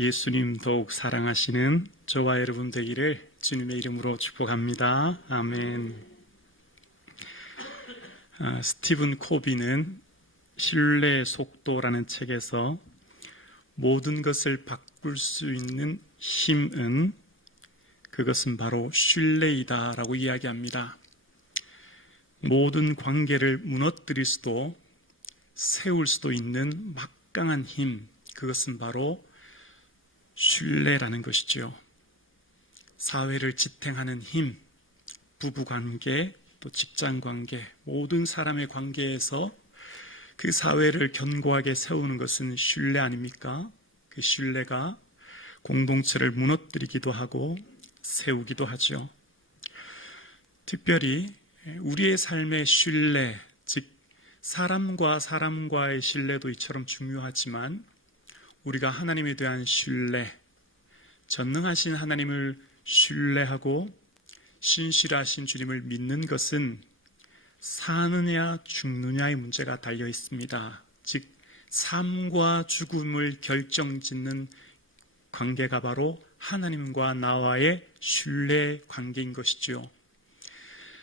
예수님 더욱 사랑하시는 저와 여러분 되기를 주님의 이름으로 축복합니다. 아멘. 스티븐 코비는 신뢰의 속도라는 책에서 모든 것을 바꿀 수 있는 힘은 그것은 바로 신뢰이다라고 이야기합니다. 모든 관계를 무너뜨릴 수도 세울 수도 있는 막강한 힘, 그것은 바로 신뢰라는 것이죠. 사회를 지탱하는 힘, 부부관계, 또 직장관계, 모든 사람의 관계에서 그 사회를 견고하게 세우는 것은 신뢰 아닙니까? 그 신뢰가 공동체를 무너뜨리기도 하고 세우기도 하죠. 특별히 우리의 삶의 신뢰, 즉 사람과 사람과의 신뢰도 이처럼 중요하지만 우리가 하나님에 대한 신뢰, 전능하신 하나님을 신뢰하고 신실하신 주님을 믿는 것은 사느냐 죽느냐의 문제가 달려 있습니다. 즉 삶과 죽음을 결정짓는 관계가 바로 하나님과 나와의 신뢰 관계인 것이죠.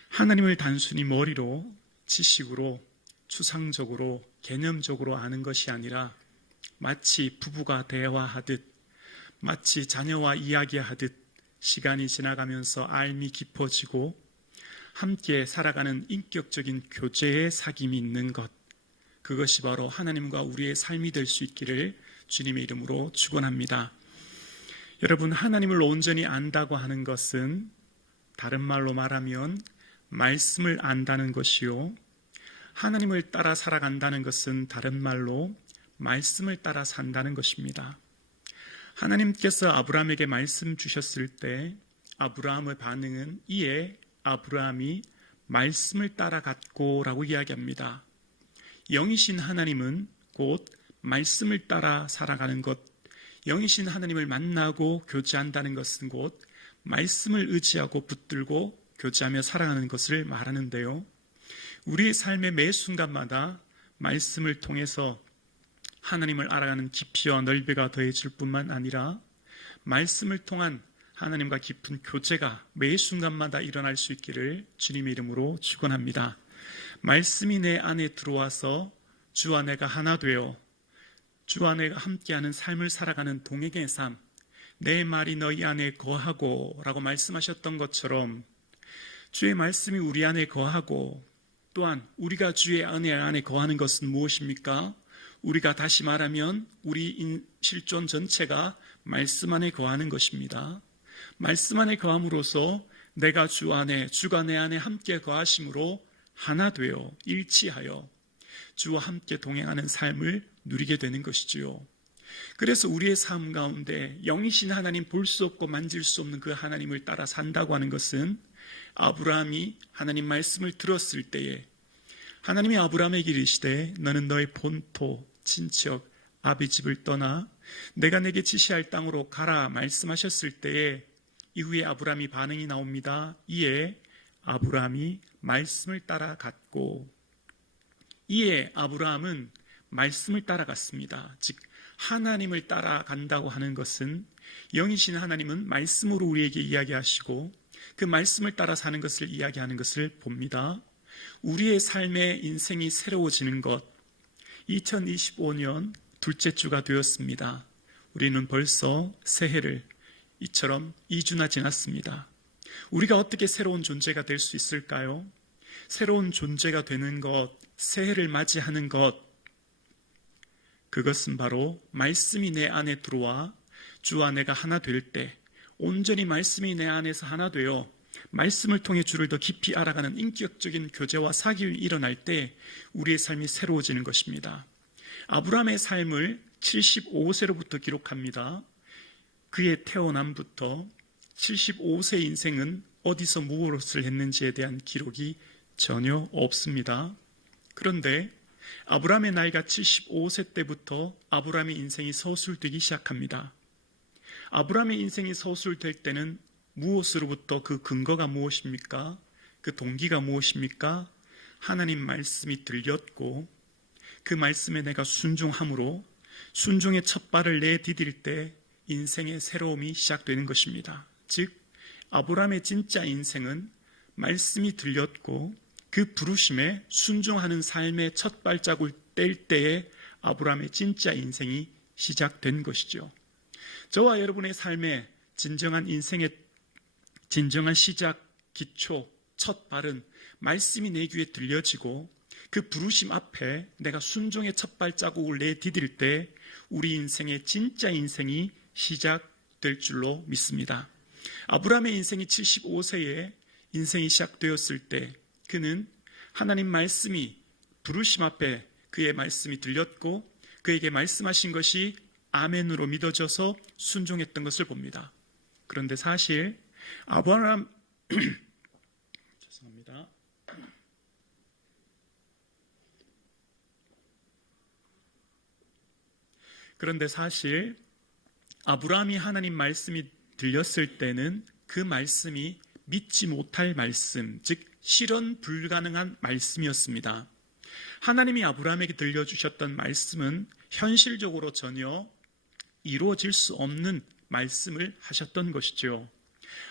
하나님을 단순히 머리로, 지식으로, 추상적으로, 개념적으로 아는 것이 아니라 마치 부부가 대화하듯, 마치 자녀와 이야기하듯 시간이 지나가면서 알미 깊어지고 함께 살아가는 인격적인 교제의 사귐이 있는 것, 그것이 바로 하나님과 우리의 삶이 될 수 있기를 주님의 이름으로 축원합니다. 여러분, 하나님을 온전히 안다고 하는 것은 다른 말로 말하면 말씀을 안다는 것이요, 하나님을 따라 살아간다는 것은 다른 말로 말씀을 따라 산다는 것입니다. 하나님께서 아브라함에게 말씀 주셨을 때 아브라함의 반응은 이에 아브라함이 말씀을 따라갔고 라고 이야기합니다. 영이신 하나님은 곧 말씀을 따라 살아가는 것, 영이신 하나님을 만나고 교제한다는 것은 곧 말씀을 의지하고 붙들고 교제하며 살아가는 것을 말하는데요, 우리의 삶의 매 순간마다 말씀을 통해서 하나님을 알아가는 깊이와 넓이가 더해질 뿐만 아니라 말씀을 통한 하나님과 깊은 교제가 매 순간마다 일어날 수 있기를 주님의 이름으로 축원합니다. 말씀이 내 안에 들어와서 주와 내가 하나 되어 주와 내가 함께하는 삶을 살아가는 동행의 삶, 내 말이 너희 안에 거하고 라고 말씀하셨던 것처럼 주의 말씀이 우리 안에 거하고 또한 우리가 주의 안에 거하는 것은 무엇입니까? 우리가 다시 말하면 우리 실존 전체가 말씀 안에 거하는 것입니다. 말씀 안에 거함으로써 내가 주 안에, 주가 내 안에 함께 거하심으로 하나 되어 일치하여 주와 함께 동행하는 삶을 누리게 되는 것이지요. 그래서 우리의 삶 가운데 영이신 하나님, 볼 수 없고 만질 수 없는 그 하나님을 따라 산다고 하는 것은 아브라함이 하나님 말씀을 들었을 때에 하나님이 아브라함에게 이르시되 너는 너의 본토, 친척, 아비 집을 떠나 내가 내게 지시할 땅으로 가라 말씀하셨을 때에 이후에 아브라함이 반응이 나옵니다. 이에 아브라함이 말씀을 따라갔고, 이에 아브라함은 말씀을 따라갔습니다. 즉 하나님을 따라간다고 하는 것은 영이신 하나님은 말씀으로 우리에게 이야기하시고 그 말씀을 따라 사는 것을 이야기하는 것을 봅니다. 우리의 삶의 인생이 새로워지는 것, 2025년 둘째 주가 되었습니다. 우리는 벌써 새해를 이처럼 2주나 지났습니다. 우리가 어떻게 새로운 존재가 될 수 있을까요? 새로운 존재가 되는 것, 새해를 맞이하는 것, 그것은 바로 말씀이 내 안에 들어와 주와 내가 하나 될 때, 온전히 말씀이 내 안에서 하나 되어 말씀을 통해 주를 더 깊이 알아가는 인격적인 교제와 사귐이 일어날 때 우리의 삶이 새로워지는 것입니다. 아브라함의 삶을 75세로부터 기록합니다. 그의 태어남부터 75세 인생은 어디서 무엇을 했는지에 대한 기록이 전혀 없습니다. 그런데 아브라함의 나이가 75세 때부터 아브라함의 인생이 서술되기 시작합니다. 아브라함의 인생이 서술될 때는 무엇으로부터, 그 근거가 무엇입니까? 그 동기가 무엇입니까? 하나님 말씀이 들렸고 그 말씀에 내가 순종함으로 순종의 첫 발을 내디딜 때 인생의 새로움이 시작되는 것입니다. 즉, 아브라함의 진짜 인생은 말씀이 들렸고 그 부르심에 순종하는 삶의 첫 발자국을 뗄 때에 아브라함의 진짜 인생이 시작된 것이죠. 저와 여러분의 삶의 진정한 인생의 진정한 시작, 기초, 첫 발은 말씀이 내 귀에 들려지고 그 부르심 앞에 내가 순종의 첫 발자국을 내디딜 때 우리 인생의 진짜 인생이 시작될 줄로 믿습니다. 아브라함의 인생이 75세에 인생이 시작되었을 때 그는 하나님 말씀이 부르심 앞에 그의 말씀이 들렸고 그에게 말씀하신 것이 아멘으로 믿어져서 순종했던 것을 봅니다. 그런데 사실 아브라함 죄송합니다. 그런데 사실 아브라함이 하나님 말씀이 들렸을 때는 그 말씀이 믿지 못할 말씀, 즉 실현 불가능한 말씀이었습니다. 하나님이 아브라함에게 들려주셨던 말씀은 현실적으로 전혀 이루어질 수 없는 말씀을 하셨던 것이죠.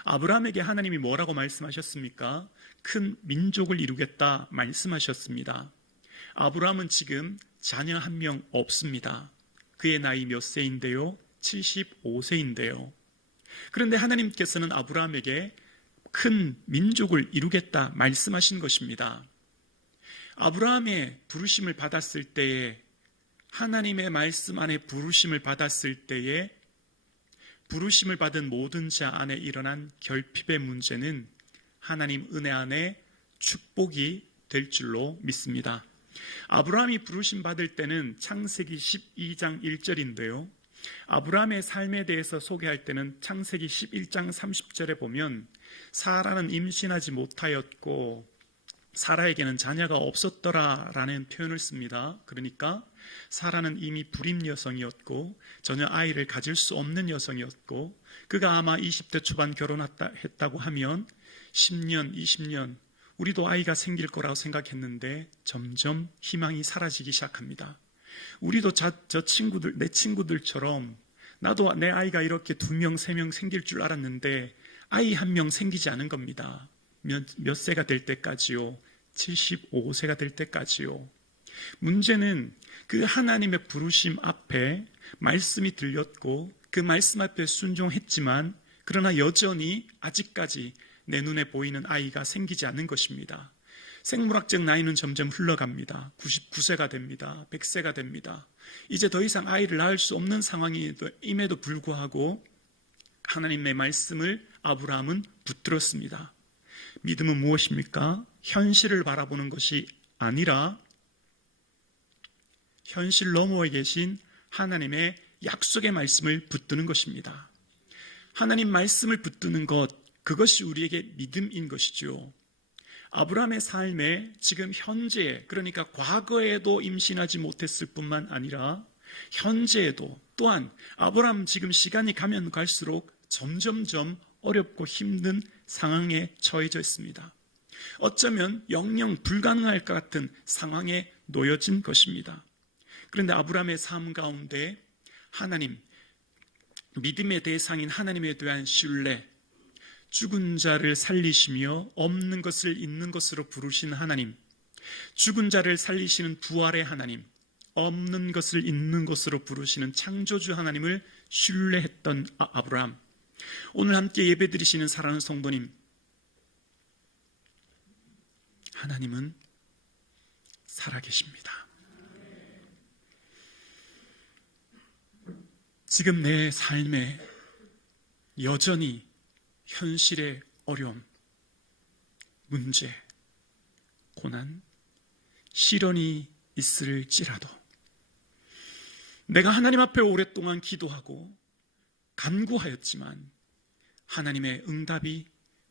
아브라함에게 하나님이 뭐라고 말씀하셨습니까? 큰 민족을 이루겠다 말씀하셨습니다. 아브라함은 지금 자녀 한 명 없습니다. 그의 나이 몇 세인데요? 75세인데요. 그런데 하나님께서는 아브라함에게 큰 민족을 이루겠다 말씀하신 것입니다. 아브라함의 부르심을 받았을 때에 하나님의 말씀 안에 부르심을 받았을 때에 부르심을 받은 모든 자 안에 일어난 결핍의 문제는 하나님 은혜 안에 축복이 될 줄로 믿습니다. 아브라함이 부르심 받을 때는 창세기 12장 1절인데요. 아브라함의 삶에 대해서 소개할 때는 창세기 11장 30절에 보면 사라는 임신하지 못하였고 사라에게는 자녀가 없었더라라는 표현을 씁니다. 그러니까 사라는 이미 불임 여성이었고 전혀 아이를 가질 수 없는 여성이었고 그가 아마 20대 초반 결혼했다고 하면 10년, 20년 우리도 아이가 생길 거라고 생각했는데 점점 희망이 사라지기 시작합니다. 우리도 내 친구들처럼 나도 내 아이가 이렇게 2명, 3명 생길 줄 알았는데 아이 1명 생기지 않은 겁니다. 몇 세가 될 때까지요? 75세가 될 때까지요. 문제는 그 하나님의 부르심 앞에 말씀이 들렸고 그 말씀 앞에 순종했지만 그러나 여전히 아직까지 내 눈에 보이는 아이가 생기지 않는 것입니다. 생물학적 나이는 점점 흘러갑니다. 99세가 됩니다. 100세가 됩니다. 이제 더 이상 아이를 낳을 수 없는 상황임에도 불구하고 하나님의 말씀을 아브라함은 붙들었습니다. 믿음은 무엇입니까? 현실을 바라보는 것이 아니라 현실 너머에 계신 하나님의 약속의 말씀을 붙드는 것입니다. 하나님 말씀을 붙드는 것, 그것이 우리에게 믿음인 것이죠. 아브라함의 삶에 지금 현재, 그러니까 과거에도 임신하지 못했을 뿐만 아니라 현재에도 또한 아브라함 지금 시간이 가면 갈수록 점점점 어렵고 힘든 상황에 처해져 있습니다. 어쩌면 영영 불가능할 것 같은 상황에 놓여진 것입니다. 그런데 아브라함의 삶 가운데 하나님, 믿음의 대상인 하나님에 대한 신뢰, 죽은 자를 살리시며 없는 것을 있는 것으로 부르신 하나님, 죽은 자를 살리시는 부활의 하나님, 없는 것을 있는 것으로 부르시는 창조주 하나님을 신뢰했던 아브라함. 오늘 함께 예배드리시는 사랑하는 성도님, 하나님은 살아계십니다. 지금 내 삶에 여전히 현실의 어려움, 문제, 고난, 시련이 있을지라도 내가 하나님 앞에 오랫동안 기도하고 간구하였지만 하나님의 응답이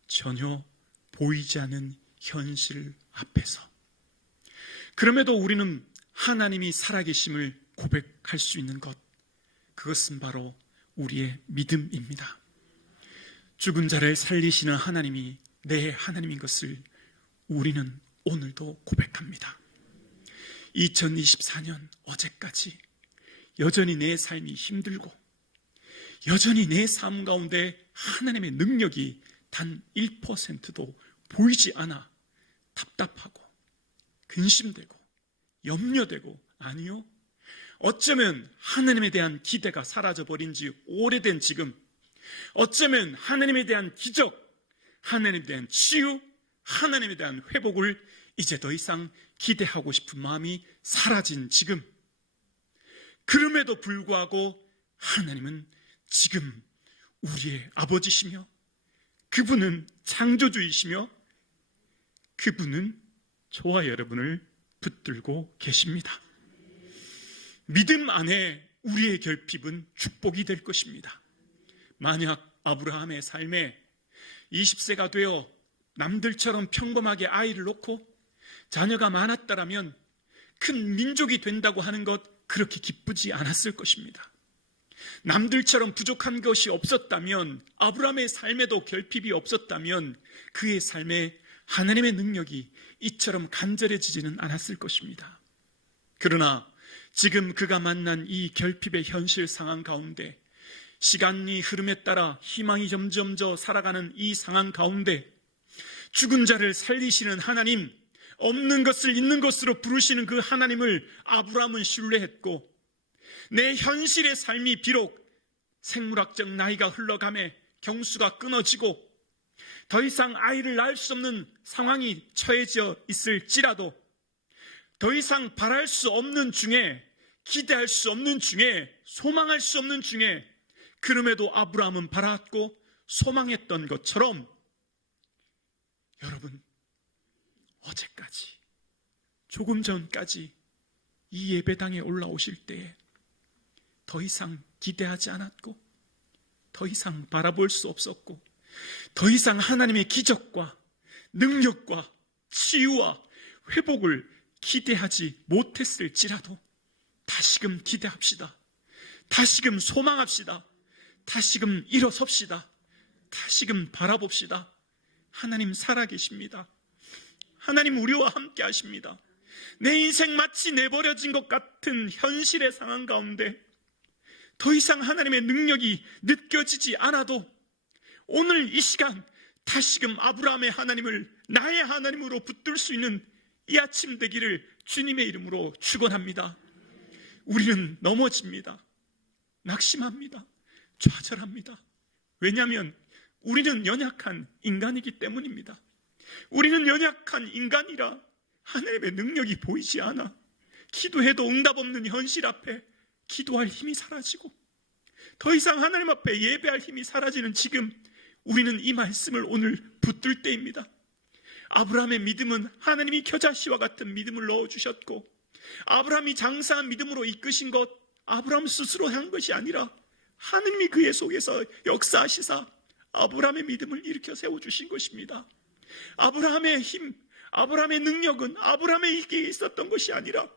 전혀 보이지 않는 현실 앞에서 그럼에도 우리는 하나님이 살아계심을 고백할 수 있는 것, 그것은 바로 우리의 믿음입니다. 죽은 자를 살리시는 하나님이 내 하나님인 것을 우리는 오늘도 고백합니다. 2024년 어제까지 여전히 내 삶이 힘들고 여전히 내 삶 가운데 하나님의 능력이 단 1%도 보이지 않아 답답하고 근심되고 염려되고, 아니요, 어쩌면 하나님에 대한 기대가 사라져버린 지 오래된 지금, 어쩌면 하나님에 대한 기적, 하나님에 대한 치유, 하나님에 대한 회복을 이제 더 이상 기대하고 싶은 마음이 사라진 지금, 그럼에도 불구하고 하나님은 지금 우리의 아버지시며, 그분은 창조주이시며, 그분은 저와 여러분을 붙들고 계십니다. 믿음 안에 우리의 결핍은 축복이 될 것입니다. 만약 아브라함의 삶에 20세가 되어 남들처럼 평범하게 아이를 놓고 자녀가 많았다라면 큰 민족이 된다고 하는 것 그렇게 기쁘지 않았을 것입니다. 남들처럼 부족한 것이 없었다면, 아브라함의 삶에도 결핍이 없었다면 그의 삶에 하나님의 능력이 이처럼 간절해지지는 않았을 것입니다. 그러나 지금 그가 만난 이 결핍의 현실 상황 가운데, 시간이 흐름에 따라 희망이 점점 더 살아가는 이 상황 가운데 죽은 자를 살리시는 하나님, 없는 것을 있는 것으로 부르시는 그 하나님을 아브라함은 신뢰했고, 내 현실의 삶이 비록 생물학적 나이가 흘러가며 경수가 끊어지고 더 이상 아이를 낳을 수 없는 상황이 처해져 있을지라도, 더 이상 바랄 수 없는 중에, 기대할 수 없는 중에, 소망할 수 없는 중에, 그럼에도 아브라함은 바랐고 소망했던 것처럼, 여러분, 어제까지, 조금 전까지 이 예배당에 올라오실 때에 더 이상 기대하지 않았고, 더 이상 바라볼 수 없었고, 더 이상 하나님의 기적과 능력과 치유와 회복을 기대하지 못했을지라도 다시금 기대합시다. 다시금 소망합시다. 다시금 일어섭시다. 다시금 바라봅시다. 하나님 살아계십니다. 하나님 우리와 함께 하십니다. 내 인생 마치 내버려진 것 같은 현실의 상황 가운데 더 이상 하나님의 능력이 느껴지지 않아도 오늘 이 시간 다시금 아브라함의 하나님을 나의 하나님으로 붙들 수 있는 이 아침 되기를 주님의 이름으로 축원합니다. 우리는 넘어집니다. 낙심합니다. 좌절합니다. 왜냐하면 우리는 연약한 인간이기 때문입니다. 우리는 연약한 인간이라 하나님의 능력이 보이지 않아 기도해도 응답 없는 현실 앞에 기도할 힘이 사라지고, 더 이상 하나님 앞에 예배할 힘이 사라지는 지금, 우리는 이 말씀을 오늘 붙들 때입니다. 아브라함의 믿음은 하나님이 겨자씨와 같은 믿음을 넣어주셨고, 아브라함이 장사한 믿음으로 이끄신 것, 아브라함 스스로 한 것이 아니라 하나님이 그의 속에서 역사하시사 아브라함의 믿음을 일으켜 세워주신 것입니다. 아브라함의 힘, 아브라함의 능력은 아브라함에게 있었던 것이 아니라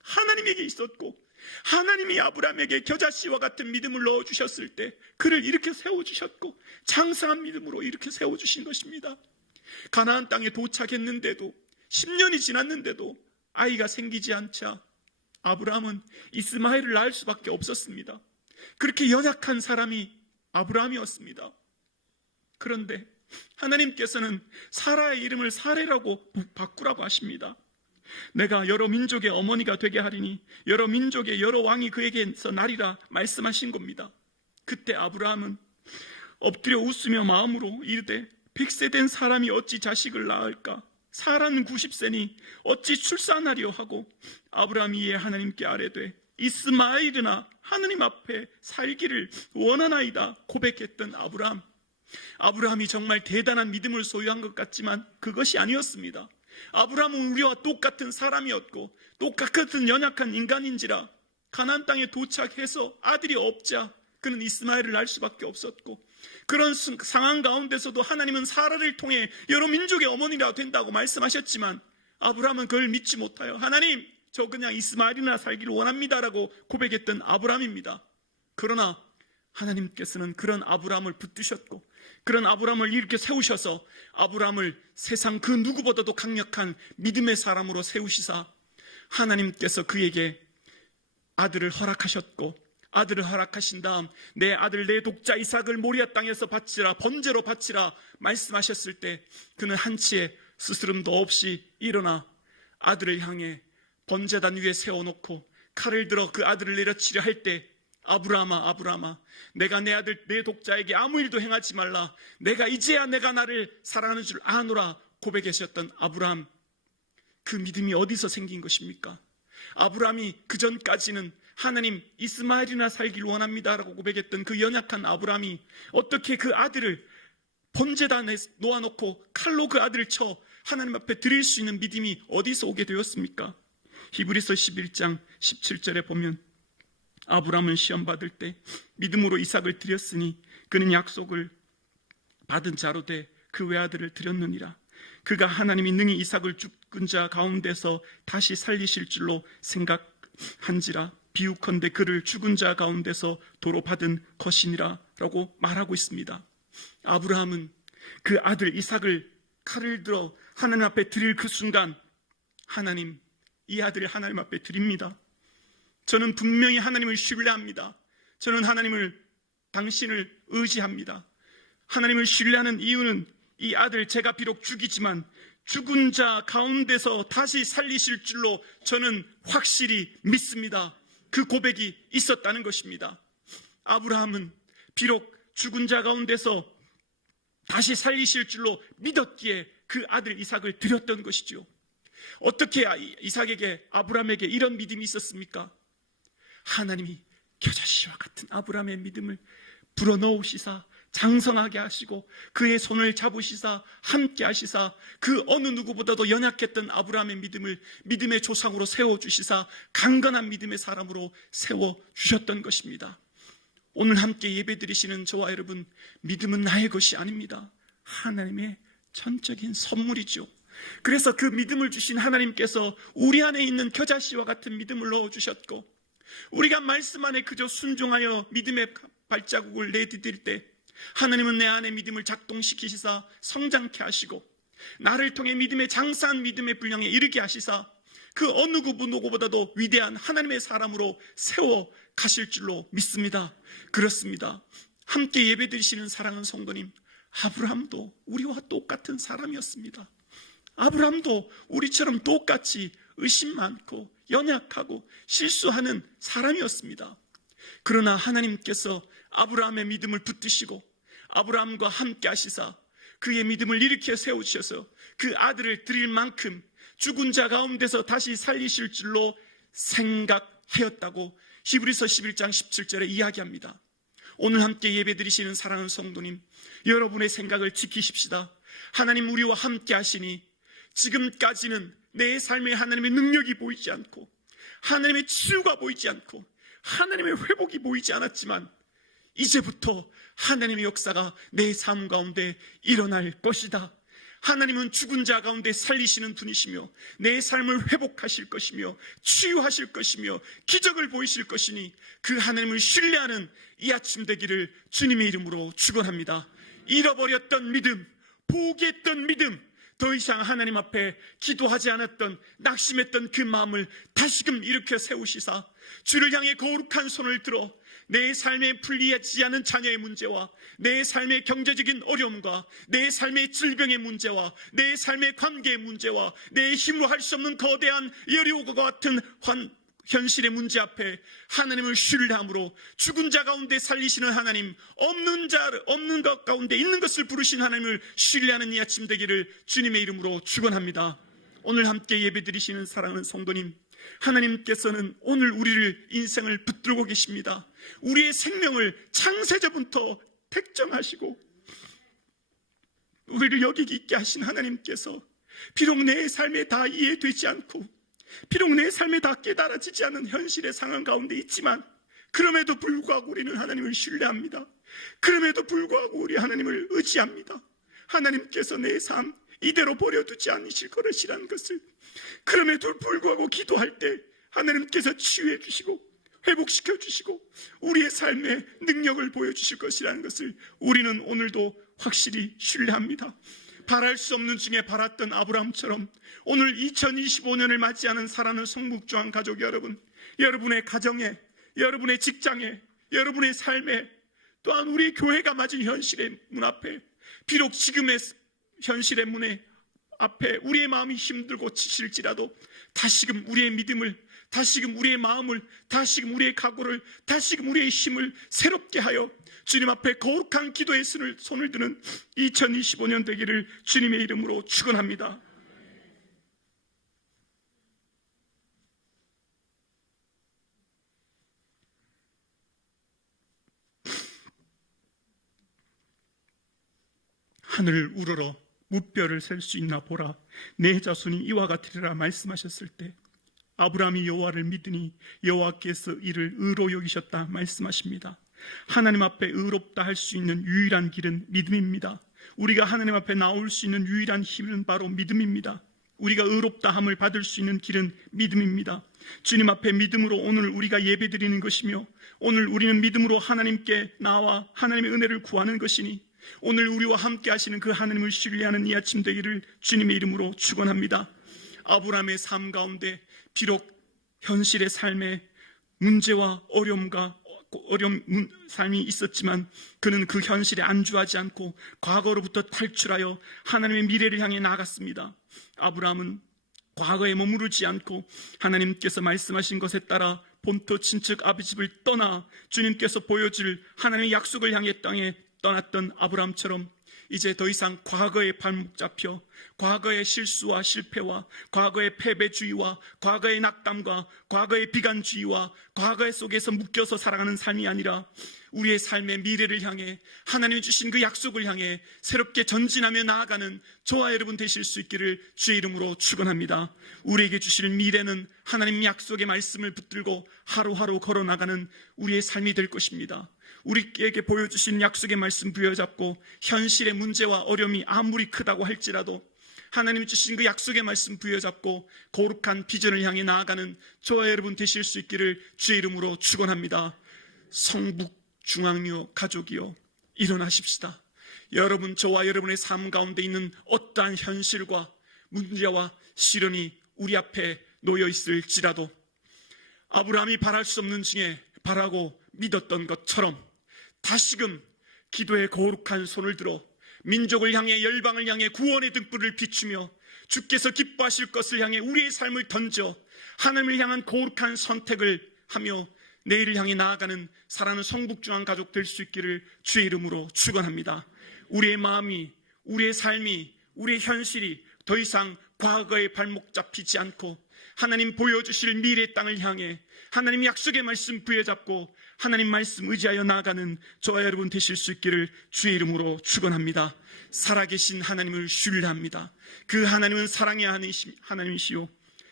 하나님에게 있었고, 하나님이 아브라함에게 겨자씨와 같은 믿음을 넣어주셨을 때 그를 일으켜 세워주셨고, 장사한 믿음으로 일으켜 세워주신 것입니다. 가나안 땅에 도착했는데도 10년이 지났는데도 아이가 생기지 않자 아브라함은 이스마엘을 낳을 수밖에 없었습니다. 그렇게 연약한 사람이 아브라함이었습니다. 그런데 하나님께서는 사라의 이름을 사레라고 바꾸라고 하십니다. 내가 여러 민족의 어머니가 되게 하리니 여러 민족의 여러 왕이 그에게서 나리라 말씀하신 겁니다. 그때 아브라함은 엎드려 웃으며 마음으로 이르되 100세 된 사람이 어찌 자식을 낳을까? 사라는 90세니 어찌 출산하리요 하고, 아브라함이 이에 하나님께 아뢰되 이스마엘이나 하느님 앞에 살기를 원하나이다 고백했던 아브라함이 정말 대단한 믿음을 소유한 것 같지만 그것이 아니었습니다. 아브라함은 우리와 똑같은 사람이었고 똑같은 연약한 인간인지라 가나안 땅에 도착해서 아들이 없자 그는 이스마엘을 낳을 수밖에 없었고, 그런 상황 가운데서도 하나님은 사라를 통해 여러 민족의 어머니라 된다고 말씀하셨지만 아브라함은 그걸 믿지 못하여 하나님, 저 그냥 이스마엘이나 살기를 원합니다라고 고백했던 아브라함입니다. 그러나 하나님께서는 그런 아브라함을 붙드셨고, 그런 아브라함을 이렇게 세우셔서 아브라함을 세상 그 누구보다도 강력한 믿음의 사람으로 세우시사 하나님께서 그에게 아들을 허락하셨고, 아들을 허락하신 다음 내 아들 내 독자 이삭을 모리아 땅에서 바치라, 번제로 바치라 말씀하셨을 때 그는 한치의 스스럼도 없이 일어나 아들을 향해 번제단 위에 세워놓고 칼을 들어 그 아들을 내려치려 할 때 아브라함아 아브라함아, 내가 내 아들 내 독자에게 아무 일도 행하지 말라, 내가 이제야 내가 나를 사랑하는 줄 아노라 고백하셨던 아브라함, 그 믿음이 어디서 생긴 것입니까? 아브라함이 그 전까지는 하나님 이스마엘이나 살길 원합니다라고 고백했던 그 연약한 아브라함이 어떻게 그 아들을 번제단에 놓아놓고 칼로 그 아들을 쳐 하나님 앞에 드릴 수 있는 믿음이 어디서 오게 되었습니까? 히브리서 11장 17절에 보면 아브라함은 시험 받을 때 믿음으로 이삭을 드렸으니 그는 약속을 받은 자로 돼 그 외아들을 드렸느니라. 그가 하나님이 능히 이삭을 죽은 자 가운데서 다시 살리실 줄로 생각한지라 비유컨대 그를 죽은 자 가운데서 도로 받은 것이니라 라고 말하고 있습니다. 아브라함은 그 아들 이삭을 칼을 들어 하나님 앞에 드릴 그 순간 하나님, 이 아들을 하나님 앞에 드립니다. 저는 분명히 하나님을 신뢰합니다. 저는 당신을 의지합니다. 하나님을 신뢰하는 이유는 이 아들 제가 비록 죽이지만 죽은 자 가운데서 다시 살리실 줄로 저는 확실히 믿습니다. 그 고백이 있었다는 것입니다. 아브라함은 비록 죽은 자 가운데서 다시 살리실 줄로 믿었기에 그 아들 이삭을 드렸던 것이죠. 어떻게 아브라함에게 이런 믿음이 있었습니까? 하나님이 겨자씨와 같은 아브라함의 믿음을 불어넣으시사 장성하게 하시고 그의 손을 잡으시사 함께 하시사 그 어느 누구보다도 연약했던 아브라함의 믿음을 믿음의 조상으로 세워주시사 강건한 믿음의 사람으로 세워주셨던 것입니다. 오늘 함께 예배드리시는 저와 여러분, 믿음은 나의 것이 아닙니다. 하나님의 전적인 선물이죠. 그래서 그 믿음을 주신 하나님께서 우리 안에 있는 겨자씨와 같은 믿음을 넣어주셨고, 우리가 말씀 안에 그저 순종하여 믿음의 발자국을 내디딜 때 하나님은 내 안에 믿음을 작동시키시사 성장케 하시고 나를 통해 믿음의 장사한 믿음의 분량에 이르게 하시사 그 어느 누구보다도 위대한 하나님의 사람으로 세워 가실 줄로 믿습니다. 그렇습니다. 함께 예배드리시는 사랑하는 성도님, 아브라함도 우리와 똑같은 사람이었습니다. 아브라함도 우리처럼 똑같이 의심 많고 연약하고 실수하는 사람이었습니다. 그러나 하나님께서 아브라함의 믿음을 붙드시고 아브라함과 함께 하시사 그의 믿음을 일으켜 세우셔서 그 아들을 드릴 만큼 죽은 자 가운데서 다시 살리실 줄로 생각하였다고 히브리서 11장 17절에 이야기합니다. 오늘 함께 예배드리시는 사랑하는 성도님, 여러분의 생각을 지키십시다. 하나님 우리와 함께 하시니 지금까지는 내 삶에 하나님의 능력이 보이지 않고 하나님의 치유가 보이지 않고 하나님의 회복이 보이지 않았지만 이제부터 하나님의 역사가 내 삶 가운데 일어날 것이다. 하나님은 죽은 자 가운데 살리시는 분이시며 내 삶을 회복하실 것이며 치유하실 것이며 기적을 보이실 것이니 그 하나님을 신뢰하는 이 아침 되기를 주님의 이름으로 축원합니다. 잃어버렸던 믿음, 포기했던 믿음, 더 이상 하나님 앞에 기도하지 않았던 낙심했던 그 마음을 다시금 일으켜 세우시사 주를 향해 거룩한 손을 들어 내 삶에 풀리지 않은 자녀의 문제와 내 삶의 경제적인 어려움과 내 삶의 질병의 문제와 내 삶의 관계의 문제와 내 힘으로 할 수 없는 거대한 여리고와 같은 현실의 문제 앞에 하나님을 신뢰함으로 죽은 자 가운데 살리시는 하나님, 없는 것 가운데 있는 것을 부르신 하나님을 신뢰하는 이 아침 되기를 주님의 이름으로 축원합니다. 오늘 함께 예배드리시는 사랑하는 성도님, 하나님께서는 오늘 우리를 인생을 붙들고 계십니다. 우리의 생명을 창세전부터 택정하시고 우리를 여기 있게 하신 하나님께서 비록 내 삶에 다 이해되지 않고 비록 내 삶에 다 깨달아지지 않은 현실의 상황 가운데 있지만 그럼에도 불구하고 우리는 하나님을 신뢰합니다. 그럼에도 불구하고 우리 하나님을 의지합니다. 하나님께서 내 삶 이대로 버려두지 않으실 것이라는 것을, 그럼에도 불구하고 기도할 때 하나님께서 치유해 주시고 회복시켜 주시고 우리의 삶에 능력을 보여주실 것이라는 것을 우리는 오늘도 확실히 신뢰합니다. 바랄 수 없는 중에 바랐던 아브라함처럼 오늘 2025년을 맞이하는 사랑하는 성북중앙 가족 여러분, 여러분의 가정에, 여러분의 직장에, 여러분의 삶에, 또한 우리 교회가 맞은 현실의 문 앞에, 비록 지금의 현실의 문에 앞에 우리의 마음이 힘들고 지칠지라도 다시금 우리의 믿음을, 다시금 우리의 마음을, 다시금 우리의 각오를, 다시금 우리의 힘을 새롭게 하여 주님 앞에 거룩한 기도의 손을 드는 2025년 되기를 주님의 이름으로 축원합니다. 하늘을 우러러 무뼈를 셀 수 있나 보라. 내 자손이 이와 같으리라 말씀하셨을 때 아브라함이 여호와를 믿으니 여호와께서 이를 의로 여기셨다 말씀하십니다. 하나님 앞에 의롭다 할 수 있는 유일한 길은 믿음입니다. 우리가 하나님 앞에 나올 수 있는 유일한 힘은 바로 믿음입니다. 우리가 의롭다 함을 받을 수 있는 길은 믿음입니다. 주님 앞에 믿음으로 오늘 우리가 예배드리는 것이며, 오늘 우리는 믿음으로 하나님께 나와 하나님의 은혜를 구하는 것이니, 오늘 우리와 함께 하시는 그 하나님을 신뢰하는 이 아침 되기를 주님의 이름으로 축원합니다. 아브라함의 삶 가운데 비록 현실의 삶에 문제와 어려운 삶이 있었지만 그는 그 현실에 안주하지 않고 과거로부터 탈출하여 하나님의 미래를 향해 나아갔습니다. 아브라함은 과거에 머무르지 않고 하나님께서 말씀하신 것에 따라 본토 친척 아버지집을 떠나 주님께서 보여줄 하나님의 약속을 향해 땅에 떠났던 아브라함처럼 이제 더 이상 과거에 발목 잡혀 과거의 실수와 실패와 과거의 패배주의와 과거의 낙담과 과거의 비관주의와 과거 속에서 묶여서 살아가는 삶이 아니라 우리의 삶의 미래를 향해 하나님이 주신 그 약속을 향해 새롭게 전진하며 나아가는 저와 여러분 되실 수 있기를 주의 이름으로 축원합니다. 우리에게 주실 미래는 하나님 약속의 말씀을 붙들고 하루하루 걸어나가는 우리의 삶이 될 것입니다. 우리에게 보여주신 약속의 말씀 부여잡고 현실의 문제와 어려움이 아무리 크다고 할지라도 하나님이 주신 그 약속의 말씀 부여잡고 거룩한 비전을 향해 나아가는 저와 여러분 되실 수 있기를 주의 이름으로 축원합니다. 성북 중앙요 가족이요, 일어나십시다. 여러분, 저와 여러분의 삶 가운데 있는 어떠한 현실과 문제와 시련이 우리 앞에 놓여 있을지라도 아브라함이 바랄 수 없는 중에 바라고 믿었던 것처럼 다시금 기도의 거룩한 손을 들어 민족을 향해, 열방을 향해 구원의 등불을 비추며 주께서 기뻐하실 것을 향해 우리의 삶을 던져 하나님을 향한 거룩한 선택을 하며 내일을 향해 나아가는 사랑하는 성북중앙 가족 될 수 있기를 주의 이름으로 축원합니다. 우리의 마음이, 우리의 삶이, 우리의 현실이 더 이상 과거에 발목 잡히지 않고 하나님 보여주실 미래의 땅을 향해 하나님 약속의 말씀 부여잡고 하나님 말씀 의지하여 나아가는 저와 여러분 되실 수 있기를 주의 이름으로 축원합니다. 살아계신 하나님을 신뢰합니다. 그 하나님은 사랑의 하나님이시요,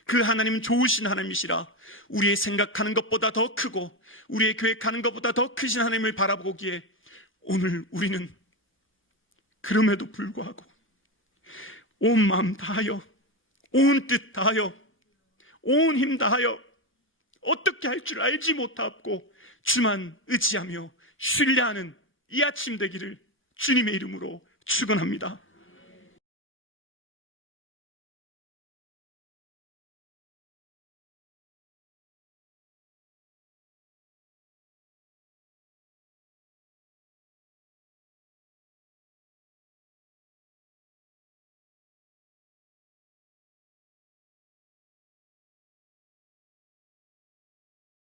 그 하나님은 좋으신 하나님이시라. 우리의 생각하는 것보다 더 크고 우리의 계획하는 것보다 더 크신 하나님을 바라보기에 오늘 우리는 그럼에도 불구하고 온 마음 다하여, 온 뜻 다하여, 온 힘 다하여 어떻게 할 줄 알지 못하고 주만 의지하며 신뢰하는 이 아침 되기를 주님의 이름으로 축원합니다.